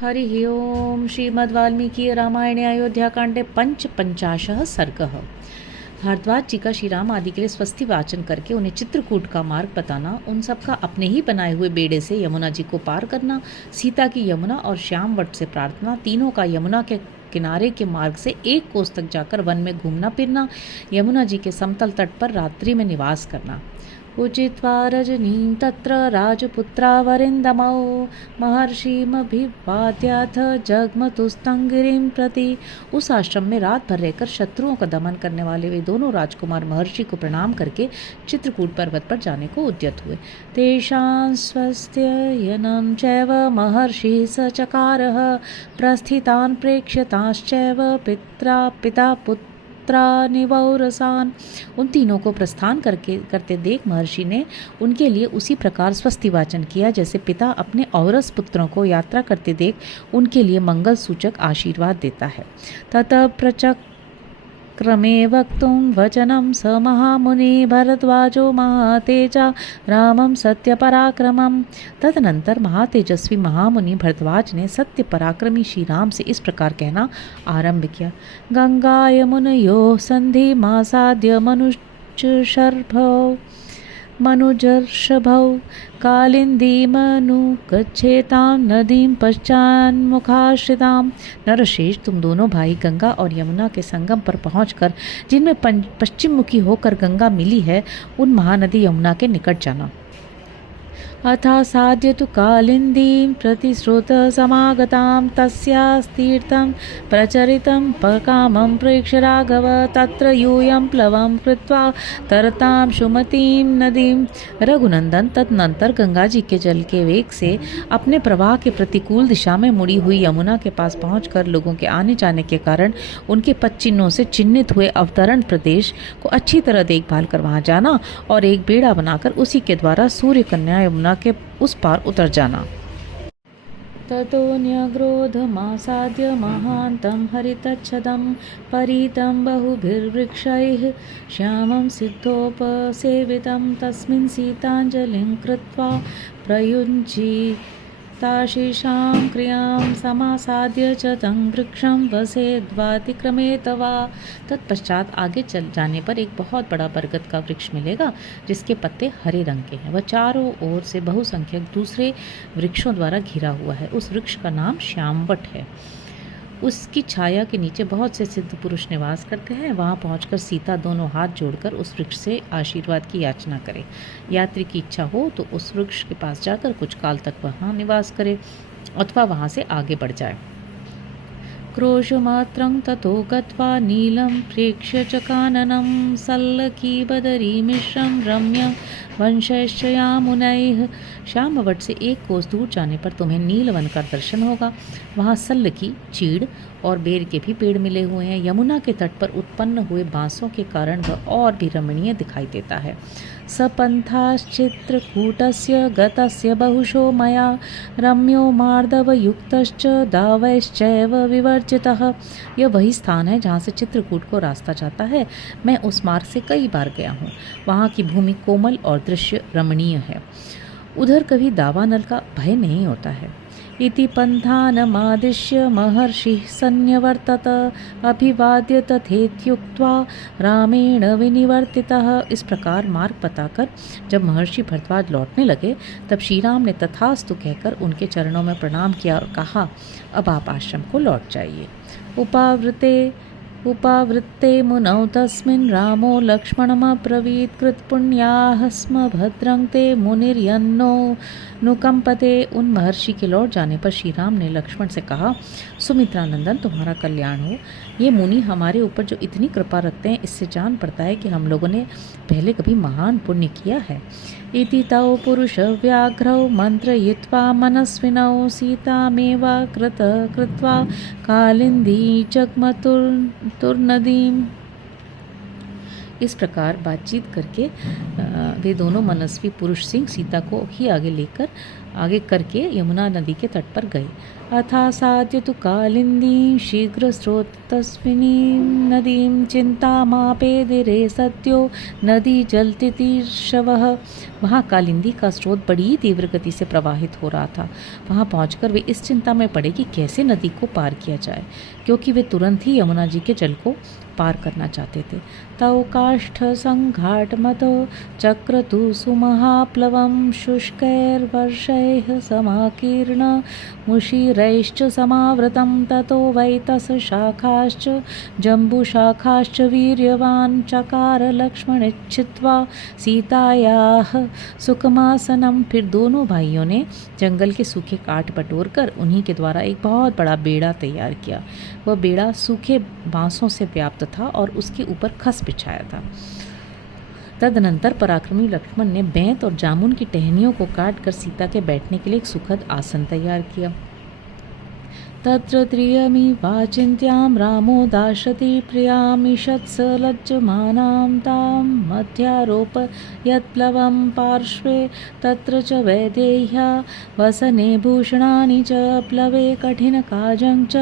हरिः ओं श्रीमद्वाल्मीकि रामायणे अयोध्याकाण्डे पंचाशः सर्गः। भारद्वाज जी का श्री राम आदि के लिए स्वस्ति वाचन करके उन्हें चित्रकूट का मार्ग बताना, उन सबका अपने ही बनाए हुए बेड़े से यमुना जी को पार करना, सीता की यमुना और श्याम वट से प्रार्थना, तीनों का यमुना के किनारे के मार्ग से एक कोस तक जाकर वन में घूमना फिरना, यमुना जी के समतल तट पर रात्रि में निवास करना। उचित्वा रजनीं तत्र राजपुत्रावरिन्दमौ महर्षिमभिवाद्याथ जग्मतुस्तंगिरिं प्रति। उस आश्रम में रात भर रहकर शत्रुओं का दमन करने वाले वे दोनों राजकुमार महर्षि को प्रणाम करके चित्रकूट पर्वत पर जाने को उद्यत हुए। तेषां स्वस्त्ययनं चैव महर्षि स चकारः प्रस्थितान् प्रेक्ष्यतांश्चैव पिता पुत्र निवौरसान। उन तीनों को प्रस्थान करते देख महर्षि ने उनके लिए उसी प्रकार स्वस्ति वाचन किया जैसे पिता अपने औरस पुत्रों को यात्रा करते देख उनके लिए मंगल सूचक आशीर्वाद देता है। ततः क्रमे वक्तुं वचनं स महामुनि भरद्वाजो महातेजा रामं सत्यपराक्रमम्। तदनंतर महातेजस्वी महामुनि भरद्वाज ने सत्य पराक्रमी श्री राम से इस प्रकार कहना आरंभ किया। गंगा यमुनयोः संधि मासाद्य मनुजर्षभौ कालिन्दीमनुगच्छेतां नदीं पश्चान्मुखाश्रितां। नरश्रेष्ठ, तुम दोनों भाई गंगा और यमुना के संगम पर पहुंचकर जिनमें पश्चिम मुखी होकर गंगा मिली है उन महानदी यमुना के निकट जाना। अथासाद्य तु कालिन्दीं प्रतिश्रुतसमागतां तस्यास्तीर्थं प्रचरितं पकामं प्रेक्ष्य राघव तत्र यूयं प्लवं कृत्वा तरतां सुमतीं नदीं। रघुनंदन, तदनंतर गंगा जी के जल के वेग से अपने प्रवाह के प्रतिकूल दिशा में मुड़ी हुई यमुना के पास पहुंचकर लोगों के आने जाने के कारण उनके पदचिन्हों से चिन्हित हुए अवतरण प्रदेश को अच्छी तरह देखभाल कर वहां जाना और एक बेड़ा बनाकर उसी के द्वारा सूर्य कन्या यमुना के उस पार उतर जाना। ततोऽन्यग्रोधमासाद्य महान्तं हरितच्छदं परितं बहुभिर्वृक्षैः श्यामं सिद्धोपसेवितं तस्मिन् सीताञ्जलिं कृत्वा प्रयुञ्जीताशीषां क्रियां समासाद्य च तं वृक्षं वसेद्वातिक्रमेत वा। तत्पश्चात आगे चल जाने पर एक बहुत बड़ा बरगद का वृक्ष मिलेगा जिसके पत्ते हरे रंग के हैं। वह चारों ओर से बहुसंख्यक दूसरे वृक्षों द्वारा घिरा हुआ है। उस वृक्ष का नाम श्यामवट है। उसकी छाया के नीचे बहुत से सिद्ध पुरुष निवास करते हैं। वहां पहुंचकर सीता दोनों हाथ जोड़कर उस वृक्ष से आशीर्वाद की याचना करे। यात्री की इच्छा हो तो उस वृक्ष के पास जाकर कुछ काल तक वहां निवास करे अथवा वहां से आगे बढ़ जाए। क्रोशमात्रं ततो गत्वा नीलं प्रेक्ष्य च काननं सल्लकीबदरीमिश्रं रम्यं वंशैश्चयामुनैः। श्यामवट से एक कोस दूर जाने पर तुम्हें नीलवन का दर्शन होगा। वहाँ सल्लकी, चीड़ और बेर के भी पेड़ मिले हुए हैं। यमुना के तट पर उत्पन्न हुए बांसों के कारण वह और भी रमणीय दिखाई देता है। सपन्थाश्चित्रकूटस्य गतस्य बहुशो मया रम्यो मार्दवयुक्तश्च दावैश्चैव विवर्जितः। यह वही स्थान है जहाँ से चित्रकूट को रास्ता जाता है। मैं उस मार्ग से कई बार गया हूँ। वहाँ की भूमि कोमल और दृश्य रमणीय है। उधर कभी दावानल का भय नहीं होता है। इति पन्थानमादिश्य महर्षिः सन्न्यवर्तत अभिवाद्य तथेत्युक्त्वा रामेण विनिवर्तितः। इस प्रकार मार्ग बताकर जब महर्षि भरद्वाज लौटने लगे तब श्री राम ने तथास्तु कहकर उनके चरणों में प्रणाम किया और कहा, अब आप आश्रम को लौट जाइए। उपावृत्ते मुनौ तस्मिन् रामो लक्ष्मणमब्रवीत् कृतपुण्याः स्म भद्रं ते मुनिर्यन्नो नुकंपते। उन महर्षि के लौट जाने पर श्री राम ने लक्ष्मण से कहा, सुमित्रानंदन, तुम्हारा कल्याण हो। ये मुनि हमारे ऊपर जो इतनी कृपा रखते हैं इससे जान पड़ता है कि हम लोगों ने पहले कभी महान पुण्य किया है। इति तौ पुरुष व्याघ्रौ मंत्रयित्वा मनस्विनौ सीतामेव कृत्वा कालिंदी जग्मतुर्नदीम्। इस प्रकार बातचीत करके वे दोनों मनस्वी पुरुष सिंह सीता को ही आगे करके यमुना नदी के तट पर गए। अथासाद्य तु कालिन्दीं शीघ्रस्रोतस्विनीं नदीं चिन्तामापेदिरे सत्यो नदी जलतितीर्षवः। वहाँ कालिंदी का स्रोत बड़ी तीव्र गति से प्रवाहित हो रहा था। वहाँ पहुंचकर वे इस चिंता में पड़े कि कैसे नदी को पार किया जाए, क्योंकि वे तुरंत ही यमुना जी के जल को पार करना चाहते थे। तौ काष्ठ संघाट मतो चक्रतु सुमहाप्लवं शुष्कैर्वर्षैः समाकीर्ण मुषिरैश्च समावृतं ततो वैतस शाखाश्च जम्बुशाखाश्च वीर्यवान् चकार लक्ष्मणेच्छित्वा सीतायाः सुखमासनम। फिर दोनों भाइयों ने जंगल के सूखे काठ बटोरकर उन्हीं के द्वारा एक बहुत बड़ा बेड़ा तैयार किया। वह बेड़ा सूखे बांसों से व्याप्त था और उसके ऊपर खस बिछाया था। तदनंतर पराक्रमी लक्ष्मण ने बैंत और जामुन की टहनियों को काटकर सीता के बैठने के लिए एक सुखद आसन तैयार किया। तत्र त्रियमिवाचिन्त्यां रामो दाशति प्रियामिषत्स लज्जमानां तां मध्यारोपयत्प्लवं पार्श्वे तत्र च वैदेह्या वसने भूषणानि च प्लवे कठिनकाजं च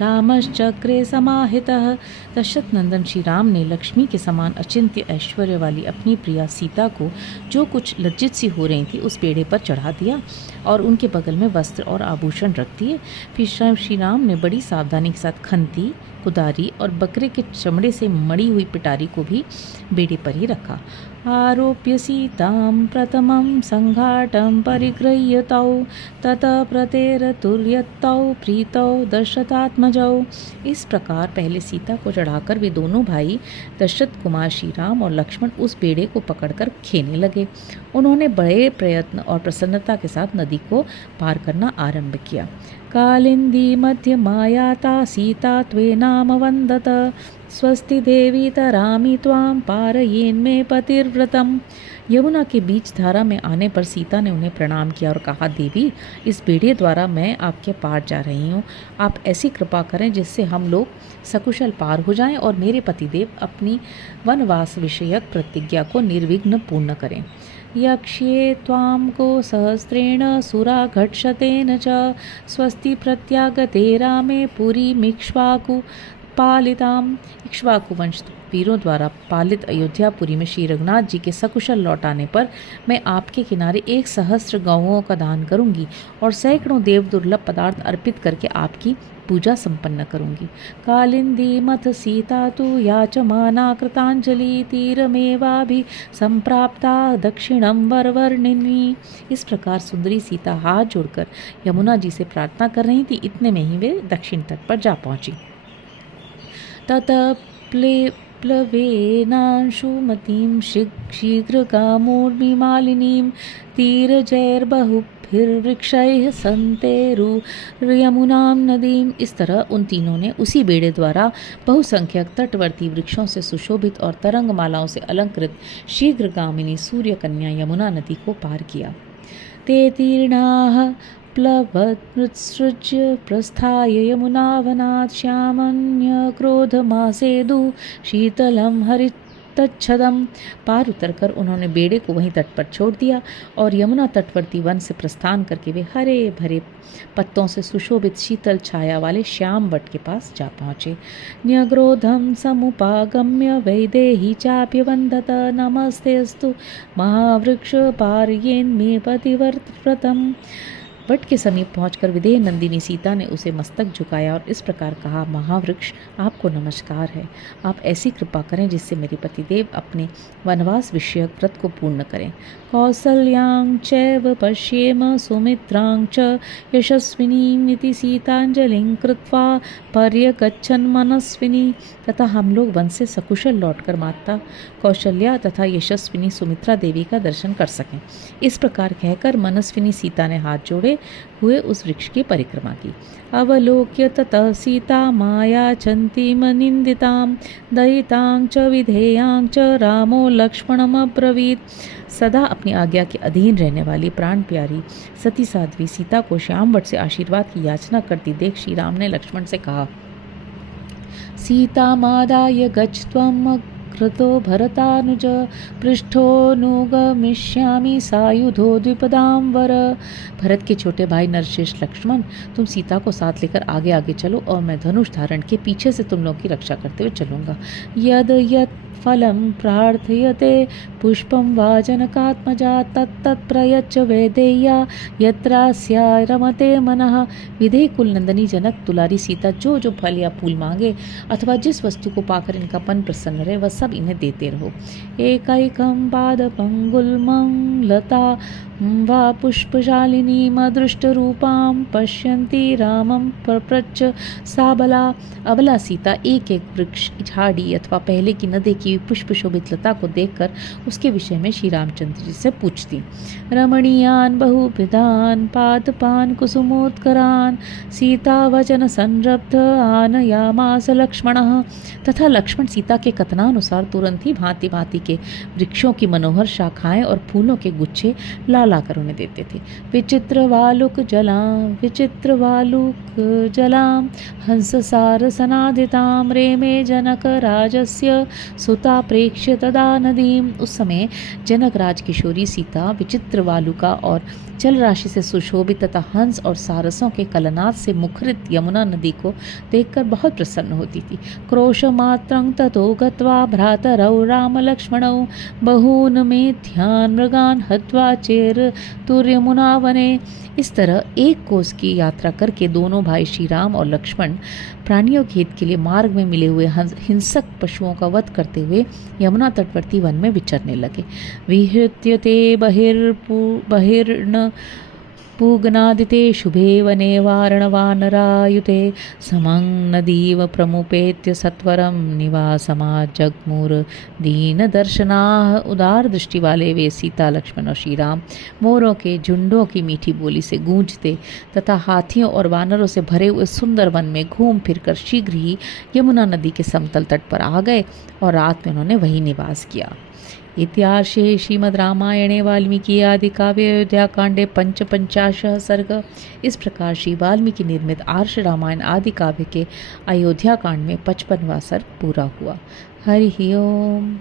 रामश्चक्रे समाहितः। दशरथ नंदन श्री राम ने लक्ष्मी के समान अचिंत्य ऐश्वर्य वाली अपनी प्रिया सीता को, जो कुछ लज्जित सी हो रही थी, उस बेड़े पर चढ़ा दिया और उनके बगल में वस्त्र और आभूषण रख दिए। फिर श्री राम ने बड़ी सावधानी के साथ खंती, कुदारी और बकरे के चमड़े से मड़ी हुई पिटारी को भी बेड़े पर ही रखा। आरोप्य सीतां प्रथमं संघाटं परिगृह्य तौ ततः प्रतेरतुर्यतौ प्रीतौ दशरथात्मजौ। इस प्रकार पहले सीता को चढ़ाकर वे दोनों भाई दशरथ कुमार श्री राम और लक्ष्मण उस बेड़े को पकड़कर खेने लगे। उन्होंने बड़े प्रयत्न और प्रसन्नता के साथ नदी को पार करना आरंभ किया। कालिंदी मध्य मायाता सीता त्वे नाम वंदत स्वस्ति देवी तरामी त्वां पारयेन्मे पतिर्व्रतम। यमुना के बीच धारा में आने पर सीता ने उन्हें प्रणाम किया और कहा, देवी, इस बेड़े द्वारा मैं आपके पार जा रही हूँ। आप ऐसी कृपा करें जिससे हम लोग सकुशल पार हो जाएं और मेरे पतिदेव अपनी वनवास विषयक प्रतिज्ञा को निर्विघ्न पूर्ण करें। यक्ष्ये त्वां को सहस्रेण सुरा घटशतेन च स्वस्ति प्रत्यागते रामे पुरी मिक्ष्वाकु पालिताम। इक्ष्वाकु वंश वीरों द्वारा पालित अयोध्यापुरी में श्री रघुनाथ जी के सकुशल लौटाने पर मैं आपके किनारे 1,000 गौओं का दान करूंगी और सैकड़ों देव दुर्लभ पदार्थ अर्पित करके आपकी पूजा संपन्न करूंगी। कालिंदी मथ सीता तु याचमाना कृतांजलि तीरमेवाभि संप्राप्ता दक्षिणम वरवर्णिनी। इस प्रकार सुंदरी सीता हाथ जोड़कर यमुना जी से प्रार्थना कर रही थी। इतने में ही वे दक्षिण तट पर जा पहुंची। ततः प्लवेनांशुमतीं शीघ्रगामूर्मिमालिनीं तीरजैर्बहुभिर्वृक्षैः सन्तेरुर्यमुनां नदीम। इस तरह उन तीनों ने उसी बेड़े द्वारा बहुसंख्यक तटवर्ती वृक्षों से सुशोभित और तरंगमालाओं से अलंकृत शीघ्रगामिनी सूर्य कन्या यमुना नदी को पार किया। ते तीर्णाः प्लवत्सृज्य प्रस्थाय यमुनावनात् श्यामन्यक्रोधमासेदु शीतलं हरितच्छदम्। पार उतरकर उन्होंने बेड़े को वहीं तट पर छोड़ दिया और यमुना तटवर्ती वन से प्रस्थान करके वे हरे भरे पत्तों से सुशोभित शीतल छाया वाले श्याम वट के पास जा पहुँचे। न्यग्रोधं समुपागम्य वैदेही चाप्यवन्दत नमस्तेऽस्तु महावृक्ष पारयेन्मे पतिव्रतम्। वट के समीप पहुंचकर विदेह नंदिनी सीता ने उसे मस्तक झुकाया और इस प्रकार कहा, महावृक्ष, आपको नमस्कार है। आप ऐसी कृपा करें जिससे मेरे पतिदेव अपने वनवास विषयक व्रत को पूर्ण करें। कौसल्यां चैव पश्येम सुमित्रां च यशस्विनीं इति सीतांजलिं कृत्वा पर्यगच्छन् मनस्विनी। तथा हम लोग वन से सकुशल लौटकर माता कौशल्या तथा यशस्विनी सुमित्रा देवी का दर्शन कर सकें। इस प्रकार कहकर मनस्विनी सीता ने हाथ जोड़े हुए उस वृक्ष की परिक्रमा की। अवलोक्य ततः सीता मायाचन्तीमनिन्दितां दयितां च विधेयां च रामो लक्ष्मणमब्रवीत्। सदा अपनी आज्ञा के अधीन रहने वाली प्राण प्यारी सती साध्वी सीता को श्यामवट से आशीर्वाद की याचना करती देख श्री राम ने लक्ष्मण से कहा, सीता मादाय गच्छ त्वम् कृतो भरतानुज पृष्ठोऽनुगमिष्यामि सायुधो द्विपदां वर। भरत के छोटे भाई नरश्रेष्ठ लक्ष्मण, तुम सीता को साथ लेकर आगे आगे चलो और मैं धनुष धारण के पीछे से तुम लोगों की रक्षा करते हुए चलूंगा। यद यत् फलं प्रार्थयते पुष्पं वा जनकात्मजा तत्तत् प्रयच्छ वैदेह्या यत्रास्या रमते मनः। विदेह कुल नंदनी जनक दुलारी सीता जो जो फल या फूल मांगे अथवा जिस वस्तु को पाकर इनका मन प्रसन्न रहे वह सब इन्हें देते रहो। एकैकं पादपंगुलमं लता वा पुष्पशालिनीम् अदृष्टरूपां पश्यन्ती रामं प्रपृच्छ सा बला। अबला सीता एक एक वृक्ष, झाड़ी अथवा पहले की न देखी हुई पुष्प शोभित लता को देखकर उसके विषय में श्री रामचंद्र जी से पूछती। रमणीयान बहुविधान पादपान कुसुमोत्करान सीता वचन संरब्ध आनयामास लक्ष्मणः। तथा लक्ष्मण सीता के कथनानुसार तुरंत ही भांति भांति के वृक्षों की मनोहर शाखाएं और फूलों के गुच्छे ला ला कर उन्हें देते थे। विचित्र वालुक जलाम हंस सार सनादिताम रेमे जनक राजस्य सुता प्रेक्ष्य तदा नदीम। उस समय जनक राज किशोरी सीता विचित्र वालुका और जल राशि से सुशोभित तथा हंस और सारसों के कलनाद से मुखरित यमुना नदी को देखकर बहुत प्रसन्न होती थी। क्रोश मात्रं ततो गत्वा भ्रातरौ राम लक्ष्मणौ बहून मेध्यान मृगान हत्वा चेर तुर्यमुना वने। इस तरह एक कोस की यात्रा करके दोनों भाई श्री राम और लक्ष्मण प्राणियों के हित के लिए मार्ग में मिले हुए हिंसक पशुओं का वध करते हुए यमुना तटवर्ती वन में विचरने लगे। विहृत्यते बहिर्न पूगनादिते शुभे वने वारणवानरायुते समं नदीव प्रमुपेत्य सत्वरम निवासमाजग्मुर दीन दर्शनाः। उदार दृष्टि वाले वे सीता लक्ष्मण और श्री राम मोरों के झुंडों की मीठी बोली से गूंजते तथा हाथियों और वानरों से भरे हुए सुंदर वन में घूम फिरकर शीघ्र ही यमुना नदी के समतल तट पर आ गए और रात में उन्होंने वहीं निवास किया। इतिहासे श्रीमद् रामायणे वाल्मीकि आदि काव्ये अयोध्याकांडे पंचपंचाशः सर्ग। इस प्रकार श्री वाल्मीकि निर्मित आर्ष रामायण आदि काव्य के अयोध्याकांड में 55वां सर्ग पूरा हुआ। हरि ओम।